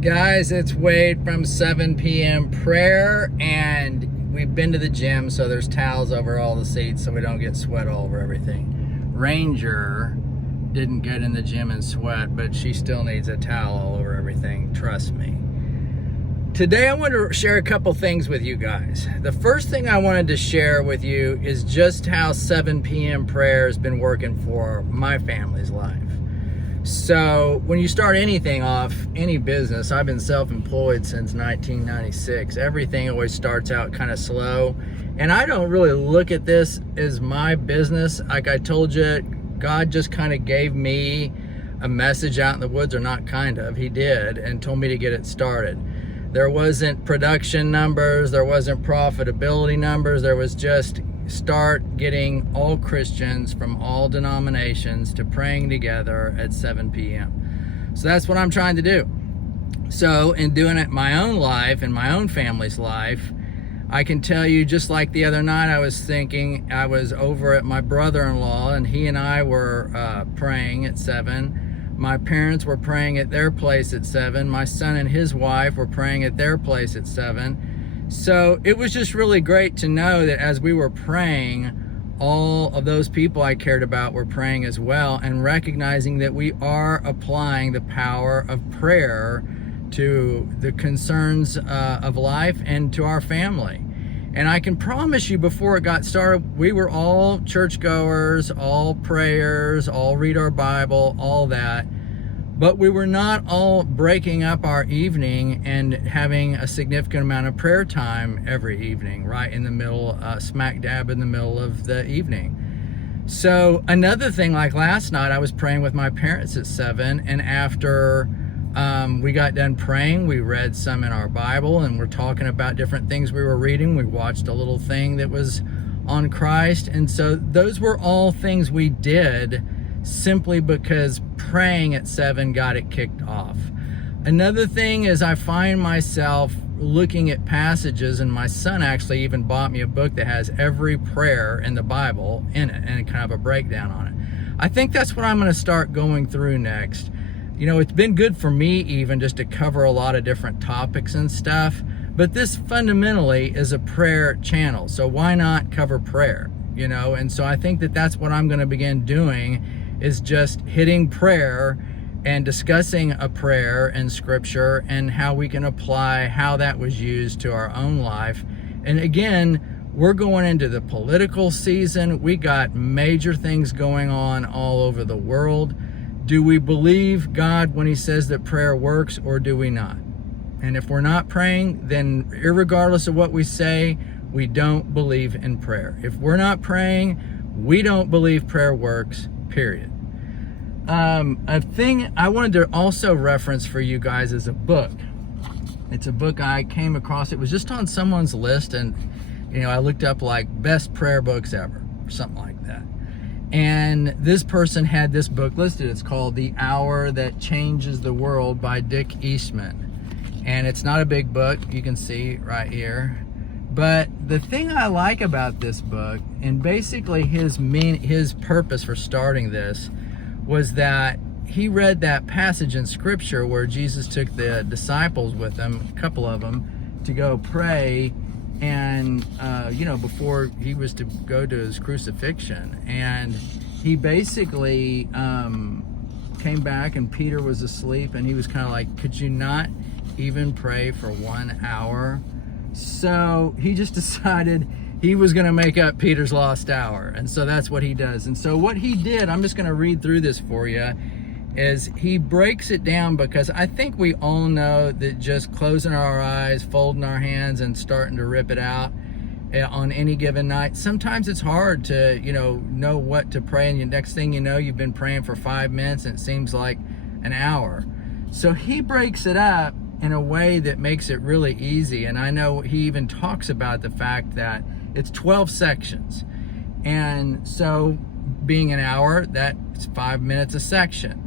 Guys, it's Wade from 7 p.m. prayer, and we've been to the gym, so there's towels over all the seats so we don't get sweat all over everything. Ranger didn't get in the gym and sweat, but she still needs a towel all over everything, trust me. Today I want to share a couple things with you guys. The first thing I wanted to share with you is just how 7 p.m. prayer has been working for my family's life. So when you start anything off, any business, I've been self-employed since 1996. Everything always starts out kind of slow. And I don't really look at this as my business. Like I told you, God just kind of gave me a message out in the woods, or not kind of, he did, and told me to get it started. There wasn't production numbers, there wasn't profitability numbers, there was just start getting all Christians from all denominations to praying together at 7 p.m. So that's what I'm trying to do. So in doing it in my own life, in my own family's life, I can tell you, just like the other night, I was thinking, I was over at my brother-in-law and he and I were praying at 7. My parents were praying at their place at 7. My son and his wife were praying at their place at 7. So it was just really great to know that as we were praying, all of those people I cared about were praying as well, and recognizing that we are applying the power of prayer to the concerns of life and to our family. And I can promise you, before it got started, we were all churchgoers, all prayers, all read our Bible, all that. But we were not all breaking up our evening and having a significant amount of prayer time every evening, right in the middle, smack dab in the middle of the evening. So another thing, like last night, I was praying with my parents at 7, and after we got done praying, we read some in our Bible, and we're talking about different things we were reading. We watched a little thing that was on Christ, and so those were all things we did simply because praying at 7 got it kicked off. Another thing is I find myself looking at passages, and my son actually even bought me a book that has every prayer in the Bible in it and kind of a breakdown on it. I think that's what I'm going to start going through next. You know, it's been good for me even just to cover a lot of different topics and stuff, but this fundamentally is a prayer channel, so why not cover prayer, you know? And so I think that that's what I'm going to begin doing, is just hitting prayer and discussing a prayer in scripture and how we can apply how that was used to our own life. And again, we're going into the political season. We got major things going on all over the world. Do we believe God when he says that prayer works, or do we not? And if we're not praying, then irregardless of what we say, we don't believe in prayer. If we're not praying, we don't believe prayer works, period. A thing I wanted to also reference for you guys is a book. It's a book I came across. It was just on someone's list, and you know, I looked up like best prayer books ever, or something like that. And this person had this book listed. It's called The Hour That Changes the World by Dick Eastman. And it's not a big book, you can see right here. But the thing I like about this book, and basically his purpose for starting this, was that he read that passage in scripture where Jesus took the disciples with him, a couple of them, to go pray, and you know, before he was to go to his crucifixion. And he basically came back, and Peter was asleep, and he was kind of like, could you not even pray for 1 hour? So he just decided he was going to make up Peter's lost hour. And so that's what he does. And so what he did, I'm just going to read through this for you, is he breaks it down, because I think we all know that just closing our eyes, folding our hands, and starting to rip it out on any given night, sometimes it's hard to, you know what to pray, and the next thing you know, you've been praying for 5 minutes and it seems like an hour. So he breaks it up in a way that makes it really easy. And I know he even talks about the fact that it's 12 sections. And so being an hour, that's 5 minutes a section.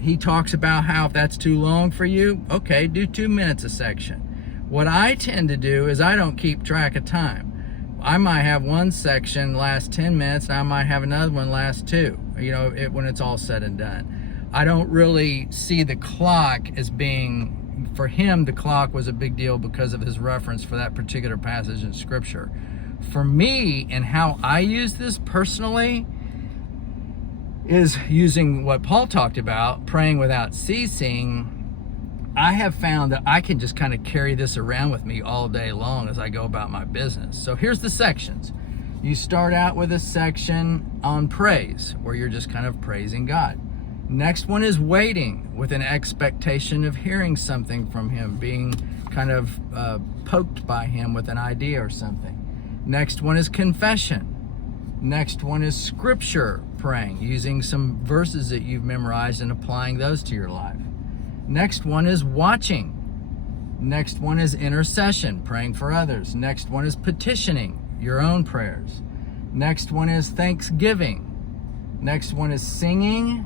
He talks about how if that's too long for you, okay, do 2 minutes a section. What I tend to do is I don't keep track of time. I might have one section last 10 minutes, and I might have another one last 2, you know, when it's all said and done. I don't really see the clock as being, for him, the clock was a big deal because of his reference for that particular passage in Scripture. For me, and how I use this personally, is using what Paul talked about, praying without ceasing. I have found that I can just kind of carry this around with me all day long as I go about my business. So here's the sections. You start out with a section on praise, where you're just kind of praising God. Next one is waiting, with an expectation of hearing something from him, being kind of poked by him with an idea or something. Next one is confession. Next one is scripture praying, using some verses that you've memorized and applying those to your life. Next one is watching. Next one is intercession, praying for others. Next one is petitioning, your own prayers. Next one is thanksgiving. Next one is singing,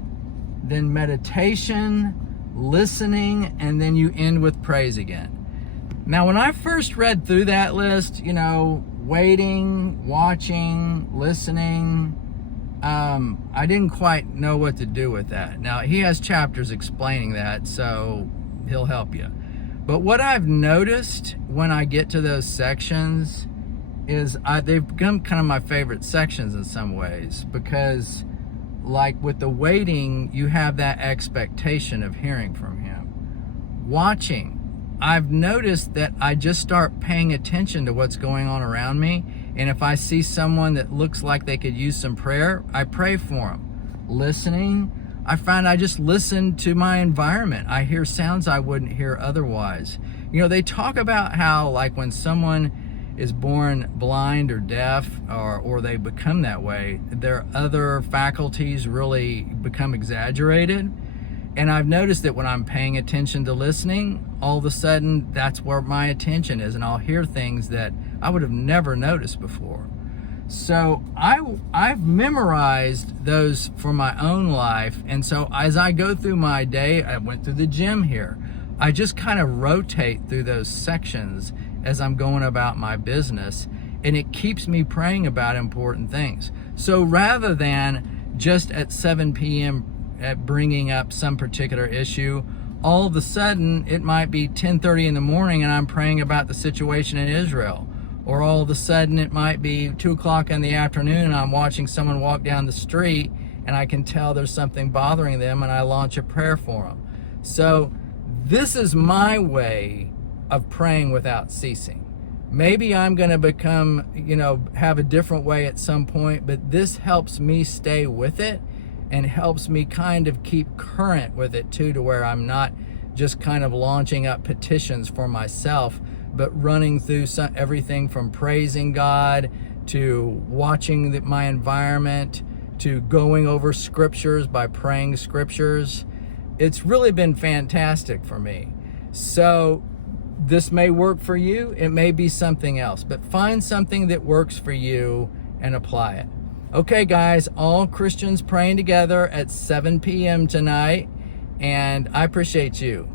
then meditation, listening, and then you end with praise again. Now, when I first read through that list, waiting, watching, listening, I didn't quite know what to do with that. Now, he has chapters explaining that, so he'll help you. But what I've noticed when I get to those sections is they've become kind of my favorite sections in some ways, because like with the waiting, you have that expectation of hearing from him. Watching, I've noticed that I just start paying attention to what's going on around me. And if I see someone that looks like they could use some prayer, I pray for them. Listening, I find I just listen to my environment. I hear sounds I wouldn't hear otherwise. They talk about how, like, when someone is born blind or deaf, or they become that way, their other faculties really become exaggerated. And I've noticed that when I'm paying attention to listening, all of a sudden that's where my attention is, and I'll hear things that I would have never noticed before. So I've memorized those for my own life, and so as I go through my day, I went through the gym here, I just kind of rotate through those sections as I'm going about my business, and it keeps me praying about important things. So rather than just at 7 p.m. at bringing up some particular issue, all of a sudden it might be 10:30 in the morning and I'm praying about the situation in Israel. Or all of a sudden it might be 2 o'clock in the afternoon and I'm watching someone walk down the street and I can tell there's something bothering them, and I launch a prayer for them. So this is my way of praying without ceasing. Maybe I'm going to become, have a different way at some point, but this helps me stay with it and helps me kind of keep current with it too, to where I'm not just kind of launching up petitions for myself, but running through everything from praising God to watching my environment to going over scriptures by praying scriptures. It's really been fantastic for me. So this may work for you, it may be something else, but find something that works for you and apply it. Okay, guys, all Christians praying together at 7 p.m. tonight, and I appreciate you.